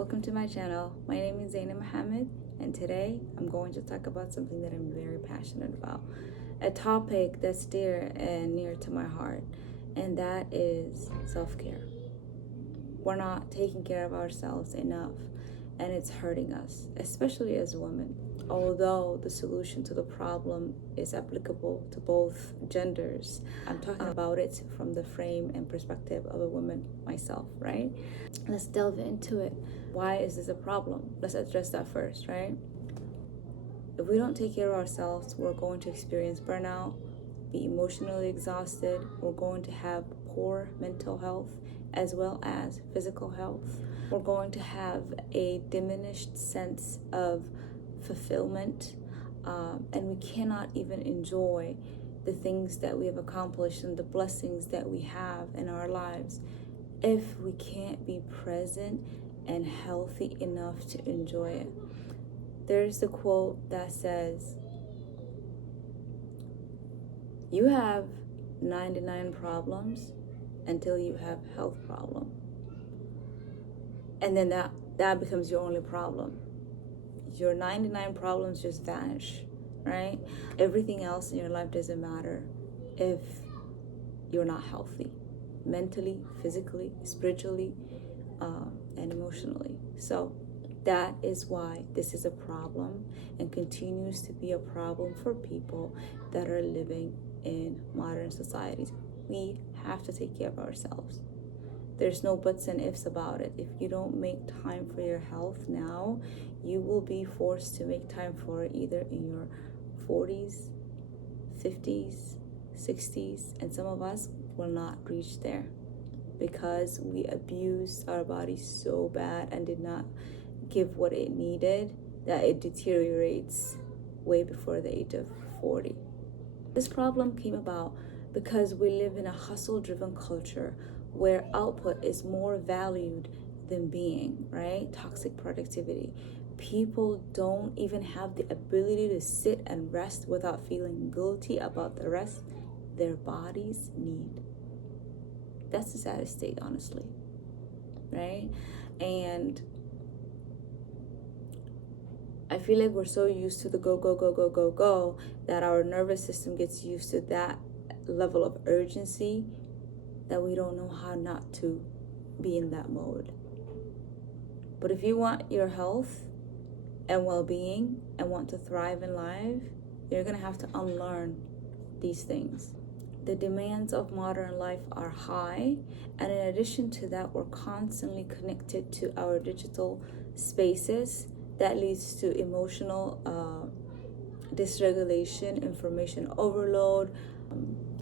welcome to my channel. My name is Zaina Mohammed, and today I'm going to talk about something that I'm very passionate about, a topic that's dear and near to my heart, and that is self-care. We're not taking care of ourselves enough, and it's hurting us, especially as women. Although the solution to the problem is applicable to both genders, I'm talking about it from the frame and perspective of a woman myself, right? Let's delve into it. Why is this a problem? Let's address that first, right? If we don't take care of ourselves, we're going to experience burnout, be emotionally exhausted, we're going to have poor mental health as well as physical health. We're going to have a diminished sense of fulfillment, and we cannot even enjoy the things that we have accomplished and the blessings that we have in our lives if we can't be present and healthy enough to enjoy it. There's the quote that says, you have 99 problems until you have health problem, and then that becomes your only problem. Your 99 problems just vanish, right? Everything else in your life doesn't matter if you're not healthy, mentally, physically, spiritually, and emotionally. So that is why this is a problem and continues to be a problem for people that are living in modern societies. We have to take care of ourselves. There's no buts and ifs about it. If you don't make time for your health now, you will be forced to make time for it either in your 40s, 50s, 60s, and some of us will not reach there because we abused our bodies so bad and did not give what it needed that it deteriorates way before the age of 40. This problem came about because we live in a hustle-driven culture where output is more valued than being, right? Toxic productivity. People don't even have the ability to sit and rest without feeling guilty about the rest their bodies need. That's the saddest state, honestly, right? And I feel like we're so used to the go, go, go, go, go, go that our nervous system gets used to that level of urgency that we don't know how not to be in that mode. But if you want your health and well-being and want to thrive in life, you're gonna have to unlearn these things. The demands of modern life are high, and in addition to that, we're constantly connected to our digital spaces. That leads to emotional dysregulation, information overload.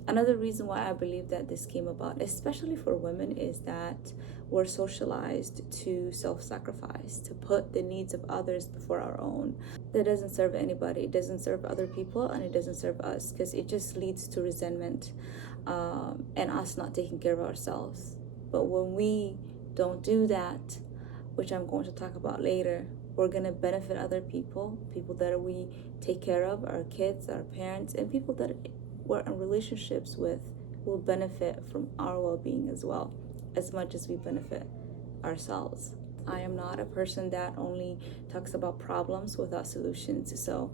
Another reason why I believe that this came about, especially for women, is that we're socialized to self-sacrifice, to put the needs of others before our own. That doesn't serve anybody. It doesn't serve other people, and it doesn't serve us, because it just leads to resentment and us not taking care of ourselves. But when we don't do that, which I'm going to talk about later, we're going to benefit other people that we take care of, our kids, our parents, and people that we're in relationships with will benefit from our well-being as well, as much as we benefit ourselves. I am not a person that only talks about problems without solutions. So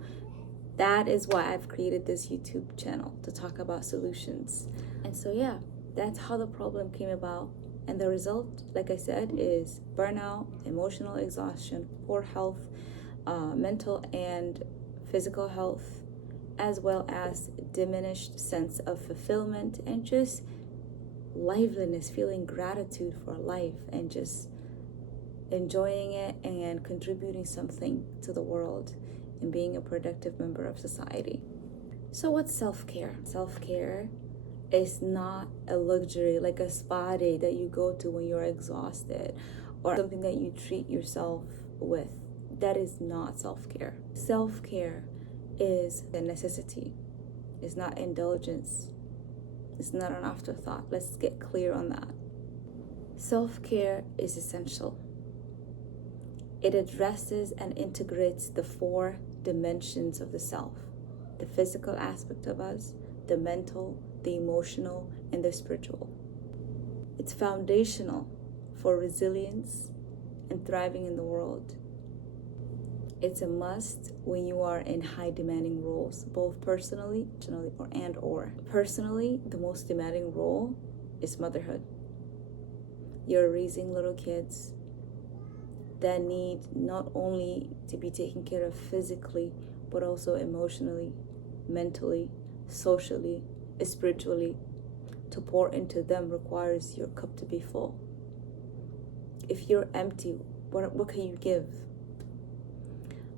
that is why I've created this YouTube channel, to talk about solutions. And so yeah, that's how the problem came about. And the result, like I said, is burnout, emotional exhaustion, poor health, mental and physical health, as well as diminished sense of fulfillment and just liveliness, feeling gratitude for life and just enjoying it and contributing something to the world and being a productive member of society. So what's self-care? Self-care is not a luxury like a spa day that you go to when you're exhausted or something that you treat yourself with. That is not self-care. Self-care is a necessity. It's not indulgence. It's not an afterthought. Let's get clear on that. Self-care is essential. It addresses and integrates the 4 dimensions of the self: the physical aspect of us, the mental, the emotional, and the spiritual. It's foundational for resilience and thriving in the world. It's a must when you are in high demanding roles, both personally or. Personally, the most demanding role is motherhood. You're raising little kids that need not only to be taken care of physically, but also emotionally, mentally, socially, spiritually. To pour into them requires your cup to be full. If you're empty, what can you give?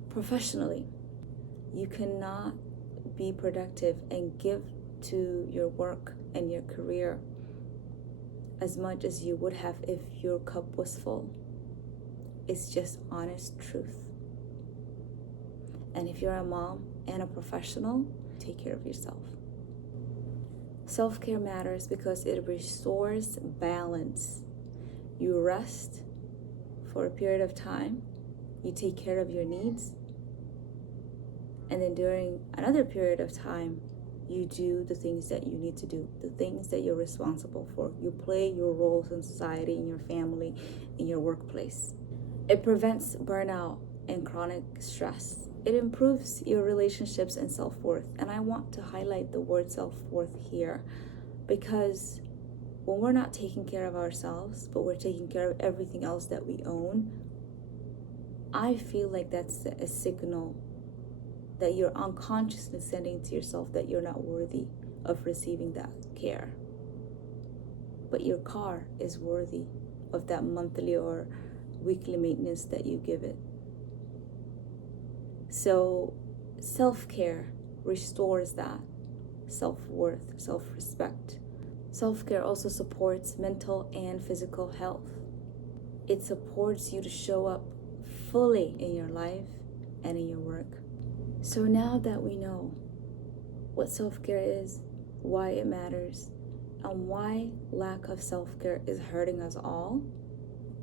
Professionally, you cannot be productive and give to your work and your career as much as you would have if your cup was full. It's just honest truth. And if you're a mom and a professional, take care of yourself. Self-care matters because it restores balance. You rest for a period of time, you take care of your needs, and then during another period of time, you do the things that you need to do, the things that you're responsible for. You play your roles in society, in your family, in your workplace. It prevents burnout and chronic stress. It improves your relationships and self-worth. And I want to highlight the word self-worth here, because when we're not taking care of ourselves, but we're taking care of everything else that we own, I feel like that's a signal that you're unconsciously sending to yourself that you're not worthy of receiving that care. But your car is worthy of that monthly or weekly maintenance that you give it. So self-care restores that self-worth, self-respect. Self-care also supports mental and physical health. It supports you to show up fully in your life and in your work. So now that we know what self-care is, why it matters, and why lack of self-care is hurting us all,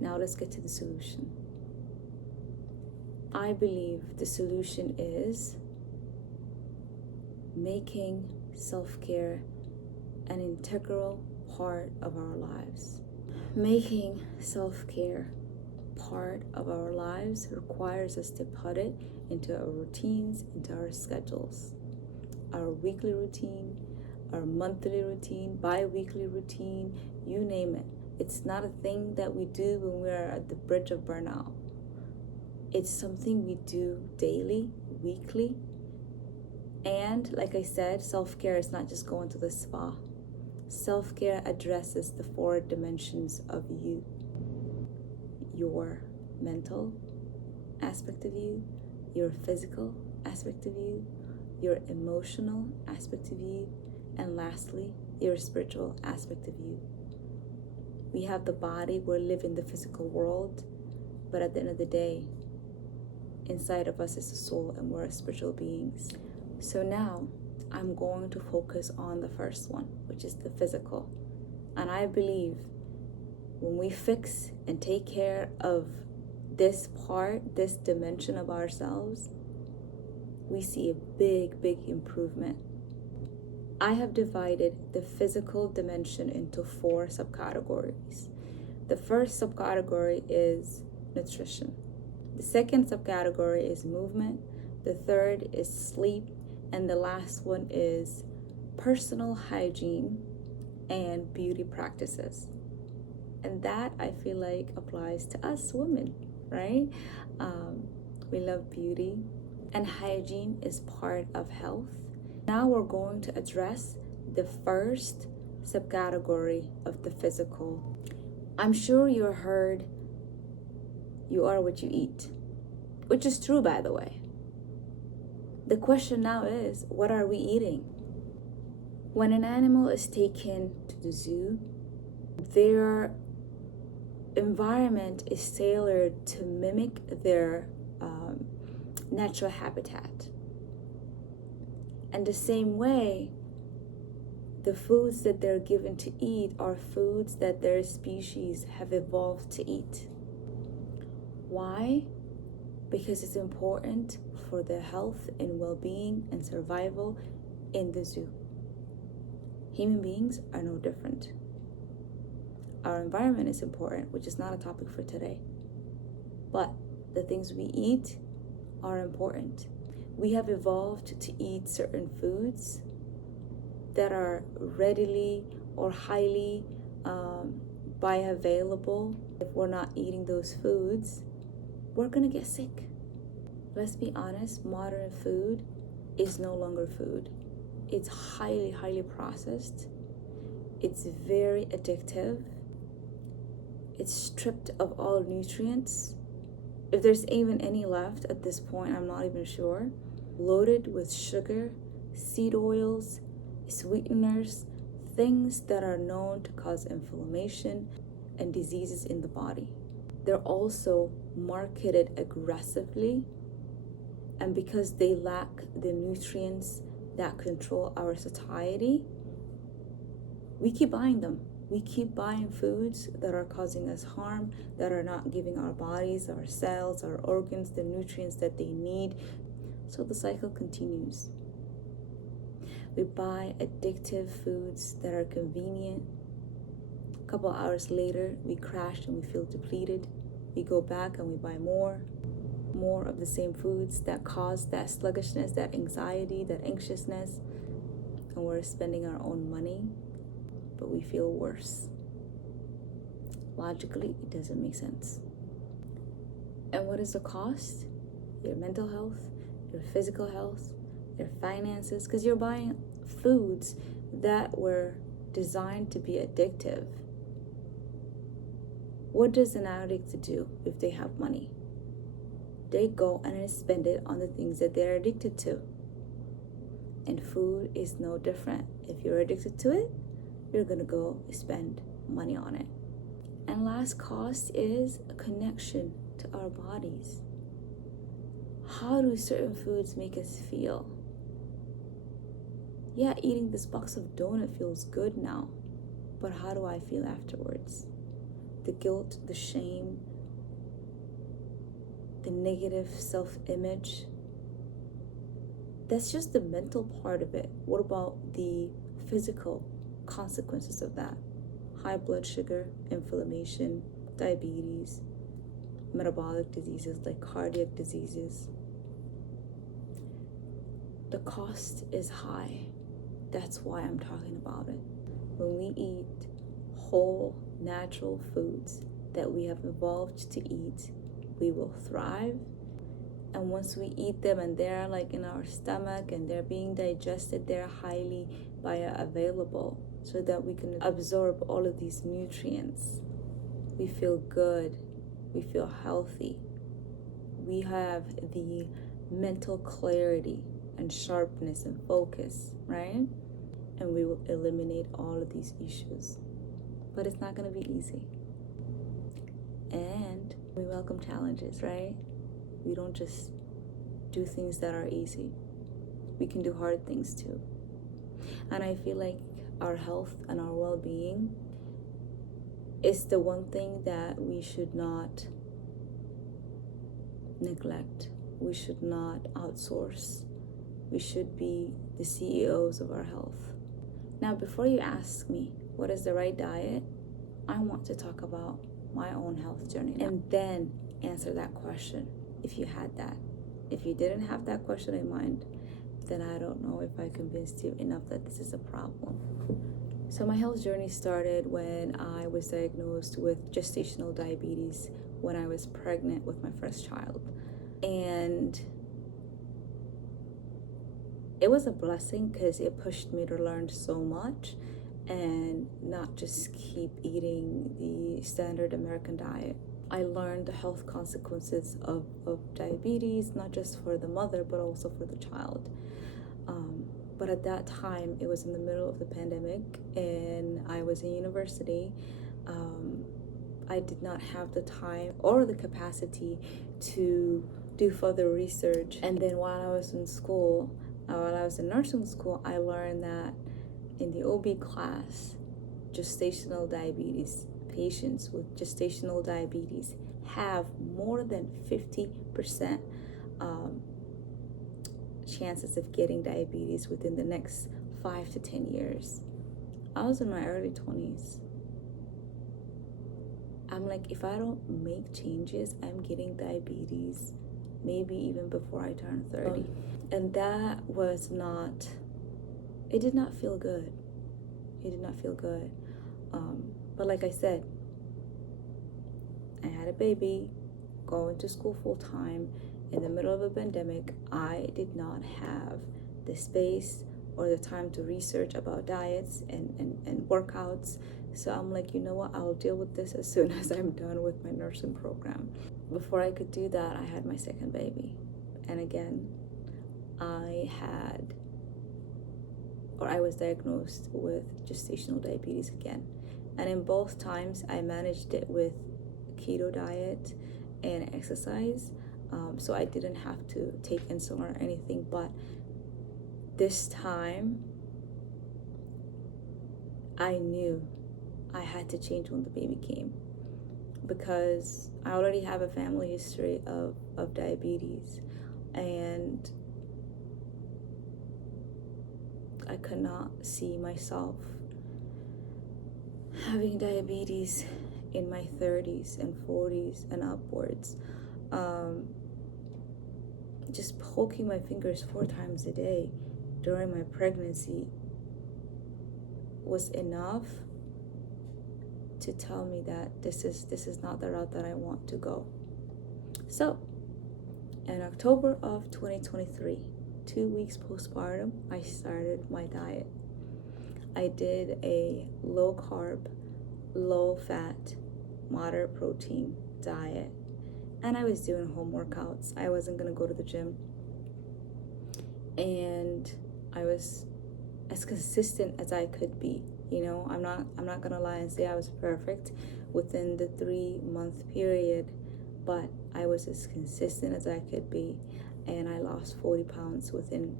now let's get to the solution. I believe the solution is making self-care an integral part of our lives. Making self-care part of our lives requires us to put it into our routines, into our schedules. Our weekly routine, our monthly routine, bi-weekly routine, you name it. It's not a thing that we do when we're at the bridge of burnout. It's something we do daily, weekly. And like I said, self-care is not just going to the spa. Self-care addresses the 4 dimensions of you. Your mental aspect of you, your physical aspect of you, your emotional aspect of you, and lastly, your spiritual aspect of you. We have the body, we're living the physical world, but at the end of the day, inside of us is the soul, and we're spiritual beings. So now I'm going to focus on the first one, which is the physical. And I believe when we fix and take care of this part, this dimension of ourselves, we see a big improvement. I have divided the physical dimension into 4 subcategories. The first subcategory is nutrition. The second subcategory is movement. The third is sleep. And the last one is personal hygiene and beauty practices. And that, I feel like, applies to us women, right? We love beauty, and hygiene is part of health. Now we're going to address the first subcategory of the physical. I'm sure you heard you are what you eat, which is true, by the way. The question now is, what are we eating? When an animal is taken to the zoo, their environment is tailored to mimic their natural habitat. And the same way, the foods that they're given to eat are foods that their species have evolved to eat. Why? Because it's important for their health and well-being and survival in the zoo. Human beings are no different. Our environment is important, which is not a topic for today. But the things we eat are important. We have evolved to eat certain foods that are readily or highly bioavailable. If we're not eating those foods, we're gonna get sick. Let's be honest, modern food is no longer food. It's highly, highly processed. It's very addictive. It's stripped of all nutrients. If there's even any left at this point, I'm not even sure. Loaded with sugar, seed oils, sweeteners, things that are known to cause inflammation and diseases in the body. They're also marketed aggressively, and because they lack the nutrients that control our satiety, we keep buying them. We keep buying foods that are causing us harm, that are not giving our bodies, our cells, our organs the nutrients that they need. So the cycle continues. We buy addictive foods that are convenient. A couple hours later, we crash and we feel depleted. We go back and we buy more of the same foods that cause that sluggishness, that anxiety, that anxiousness. And we're spending our own money, but we feel worse. Logically, it doesn't make sense. And what is the cost? Your mental health, your physical health, your finances, because you're buying foods that were designed to be addictive. What does an addict do if they have money? They go and spend it on the things that they're addicted to. And food is no different. If you're addicted to it, you're gonna go spend money on it. And last cost is a connection to our bodies. How do certain foods make us feel? Yeah, eating this box of donut feels good now, but how do I feel afterwards? The guilt, the shame, the negative self-image. That's just the mental part of it. What about the physical consequences of that? High blood sugar, inflammation, diabetes, metabolic diseases like cardiac diseases. The cost is high. That's why I'm talking about it. When we eat whole, natural foods that we have evolved to eat, we will thrive. And once we eat them and they're like in our stomach and they're being digested, they're highly bioavailable so that we can absorb all of these nutrients. We feel good. We feel healthy. We have the mental clarity and sharpness and focus, right? And we will eliminate all of these issues. But it's not going to be easy. And we welcome challenges, right? We don't just do things that are easy. We can do hard things too. And I feel like our health and our well-being is the one thing that we should not neglect. We should not outsource. We should be the CEOs of our health. Now, before you ask me what is the right diet, I want to talk about my own health journey and then answer that question if you had that. If you didn't have that question in mind, then I don't know if I convinced you enough that this is a problem. So my health journey started when I was diagnosed with gestational diabetes when I was pregnant with my first child. And it was a blessing because it pushed me to learn so much and not just keep eating the standard American diet. I learned the health consequences of diabetes, not just for the mother, but also for the child. But at that time, it was in the middle of the pandemic and I was in university. I did not have the time or the capacity to do further research. And then while I was in school, while I was in nursing school, I learned that in the OB class, gestational diabetes, patients with gestational diabetes have more than 50% chances of getting diabetes within the next 5 to 10 years. I was in my early 20s. I'm like, if I don't make changes, I'm getting diabetes maybe even before I turn 30. And that was not, it did not feel good. It did not feel good. But like I said, I had a baby, going to school full time in the middle of a pandemic. I did not have the space or the time to research about diets and workouts. So I'm like, you know what, I'll deal with this as soon as I'm done with my nursing program. Before I could do that, I had my second baby. And again, I was diagnosed with gestational diabetes again. And in both times, I managed it with keto diet and exercise. So I didn't have to take insulin or anything. But this time, I knew I had to change when the baby came, because I already have a family history of diabetes, and I could not see myself having diabetes in my 30s and 40s and upwards. Just poking my fingers 4 times a day during my pregnancy was enough to tell me that this is not the route that I want to go. So in October of 2023, 2 weeks postpartum, I started my diet. I did a low carb, low fat, moderate protein diet, and I was doing home workouts. I wasn't gonna go to the gym, and I was as consistent as I could be. You know, I'm not gonna lie and say I was perfect within the 3-month period, but I was as consistent as I could be, and I lost 40 pounds within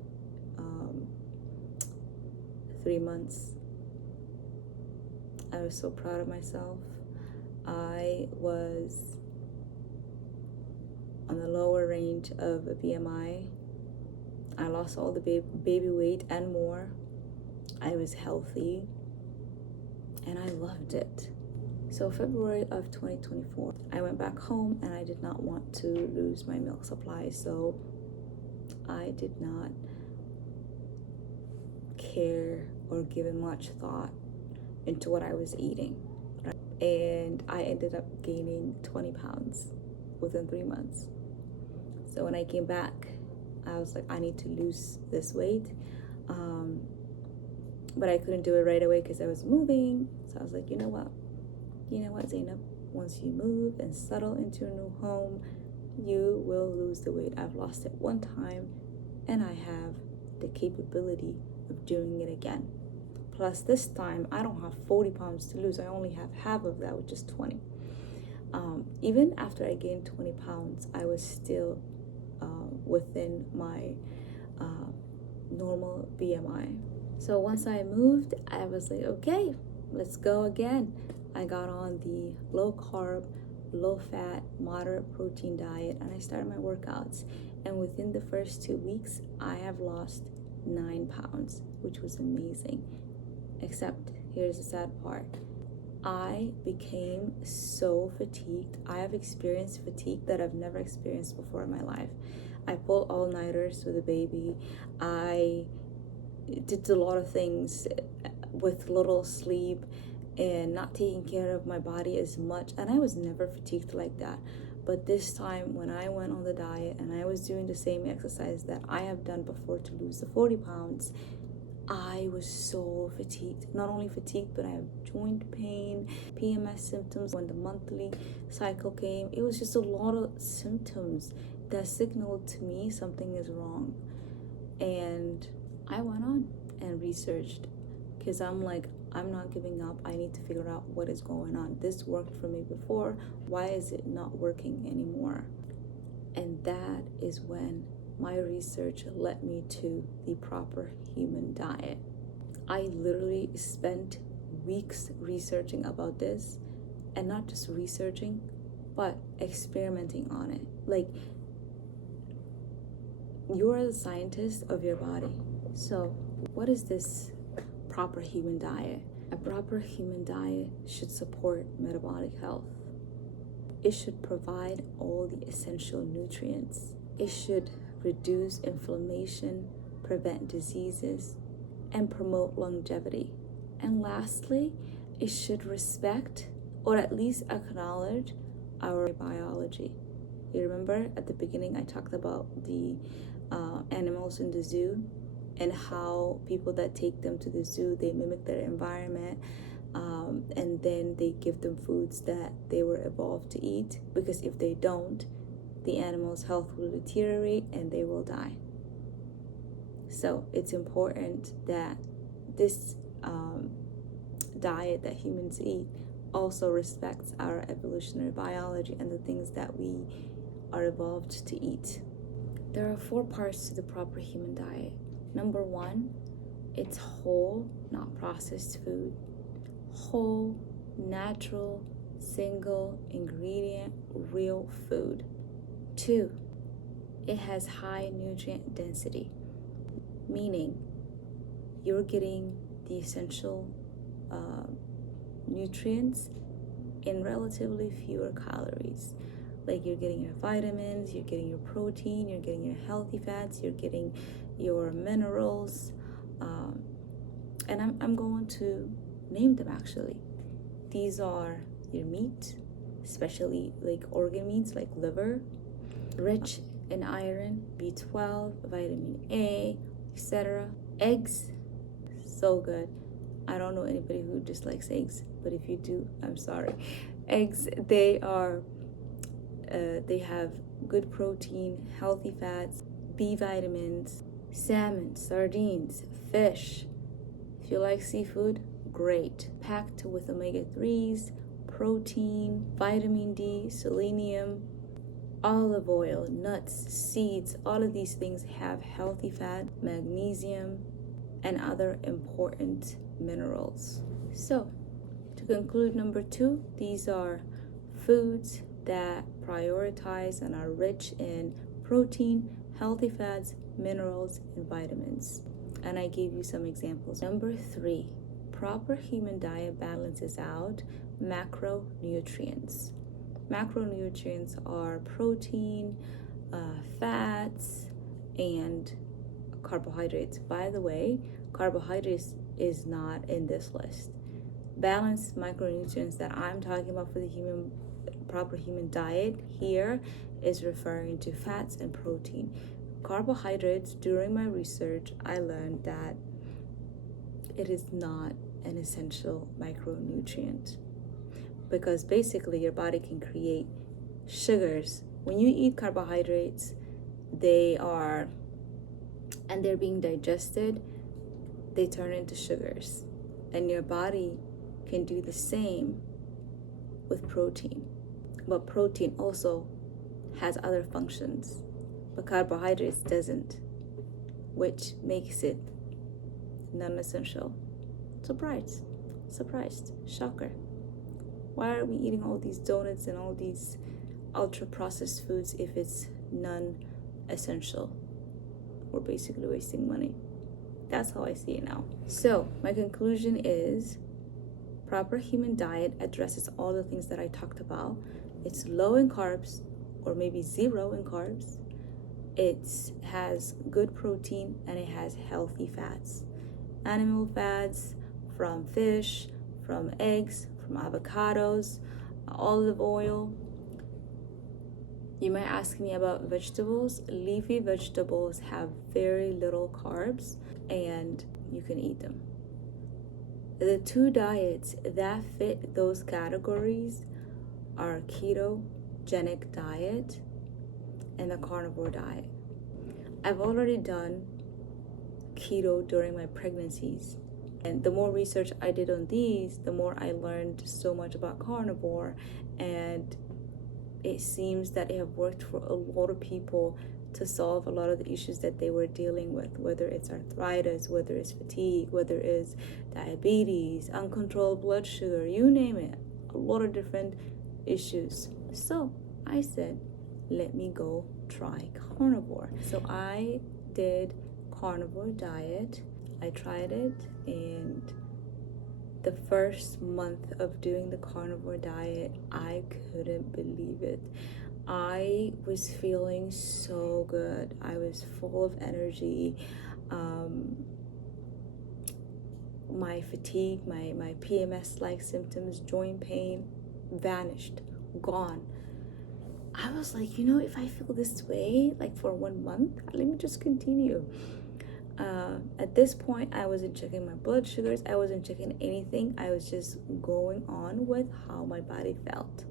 3 months. I was so proud of myself. I was on the lower range of a BMI. I lost all the baby weight and more. I was healthy, and I loved it. So February of 2024, I went back home, and I did not want to lose my milk supply, so I did not care or give much thought into what I was eating. And I ended up gaining 20 pounds within 3 months. So when I came back, I was like, I need to lose this weight. But I couldn't do it right away because I was moving. So I was like, you know what, Zainab, once you move and settle into your new home, you will lose the weight. I've lost it one time, and I have the capability of doing it again. Plus this time, I don't have 40 pounds to lose. I only have half of that, which is 20. Even after I gained 20 pounds, I was still within my normal BMI. So once I moved, I was like, okay, let's go again. I got on the low carb, low fat, moderate protein diet, and I started my workouts. And within the first 2 weeks, I have lost 9 pounds, which was amazing. Except here's the sad part. I became so fatigued. I have experienced fatigue that I've never experienced before in my life. I pulled all-nighters with a baby. I did a lot of things with little sleep and not taking care of my body as much. And I was never fatigued like that. But this time when I went on the diet and I was doing the same exercise that I have done before to lose the 40 pounds, I was so fatigued. Not only fatigued, but I have joint pain, PMS symptoms. When the monthly cycle came, it was just a lot of symptoms that signaled to me something is wrong. And I went on and researched, because I'm like, I'm not giving up. I need to figure out what is going on. This worked for me before. Why is it not working anymore? And that is when my research led me to the proper human diet. I literally spent weeks researching about this, and not just researching, but experimenting on it. Like, you are the scientist of your body. So what is this proper human diet? A proper human diet should support metabolic health. It should provide all the essential nutrients. It should reduce inflammation, prevent diseases, and promote longevity. And lastly, it should respect or at least acknowledge our biology. You remember at the beginning I talked about the animals in the zoo and how people that take them to the zoo, they mimic their environment, and then they give them foods that they were evolved to eat, because if they don't, the animal's health will deteriorate and they will die. So it's important that this diet that humans eat also respects our evolutionary biology and the things that we are evolved to eat. There are 4 parts to the proper human diet. Number 1, it's whole, not processed food. Whole, natural, single ingredient, real food. 2, it has high nutrient density, meaning you're getting the essential nutrients in relatively fewer calories. Like you're getting your vitamins, you're getting your protein, you're getting your healthy fats, you're getting your minerals, and I'm going to name them actually. These are your meat, especially like organ meats like liver, rich in iron, B12, vitamin A, etc. Eggs, so good. I don't know anybody who dislikes eggs, but if you do, I'm sorry. Eggs, they have good protein, healthy fats, B vitamins, salmon, sardines, fish. If you like seafood, great. Packed with omega-3s, protein, vitamin D, selenium, olive oil, nuts, seeds. All of these things have healthy fat, magnesium, and other important minerals. So, to conclude, number 2, these are foods that prioritize and are rich in protein, healthy fats, minerals, and vitamins. And I gave you some examples. Number 3, proper human diet balances out macronutrients. Macronutrients are protein, fats, and carbohydrates. By the way, carbohydrates is not in this list. Balanced micronutrients that I'm talking about for the proper human diet here is referring to fats and protein. Carbohydrates, during my research, I learned that it is not an essential micronutrient, because basically your body can create sugars. When you eat carbohydrates, they're being digested, they turn into sugars. And your body can do the same with protein. But protein also has other functions, but carbohydrates doesn't, which makes it non-essential. Surprised, shocker. Why are we eating all these donuts and all these ultra-processed foods if it's non-essential? We're basically wasting money. That's how I see it now. So my conclusion is proper human diet addresses all the things that I talked about. It's low in carbs, or maybe 0 in carbs. It has good protein, and it has healthy fats. Animal fats from fish, from eggs, from avocados, olive oil. You might ask me about vegetables. Leafy vegetables have very little carbs, and you can eat them. The 2 diets that fit those categories are ketogenic diet and the carnivore diet. I've already done keto during my pregnancies, and the more research I did on these, the more I learned so much about carnivore, and it seems that it have worked for a lot of people to solve a lot of the issues that they were dealing with, whether it's arthritis, whether it's fatigue, whether it's diabetes, uncontrolled blood sugar, you name it, a lot of different issues. So I said, let me go try carnivore. So I did carnivore diet. I tried it, and the first month of doing the carnivore diet, I couldn't believe it. I was feeling so good. I was full of energy. My fatigue, my PMS-like symptoms, joint pain vanished, gone. I was like, if I feel this way, like for 1 month, let me just continue. At this point, I wasn't checking my blood sugars. I wasn't checking anything. I was just going on with how my body felt.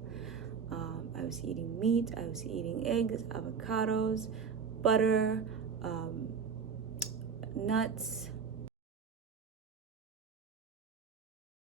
I was eating meat. I was eating eggs, avocados, butter, nuts,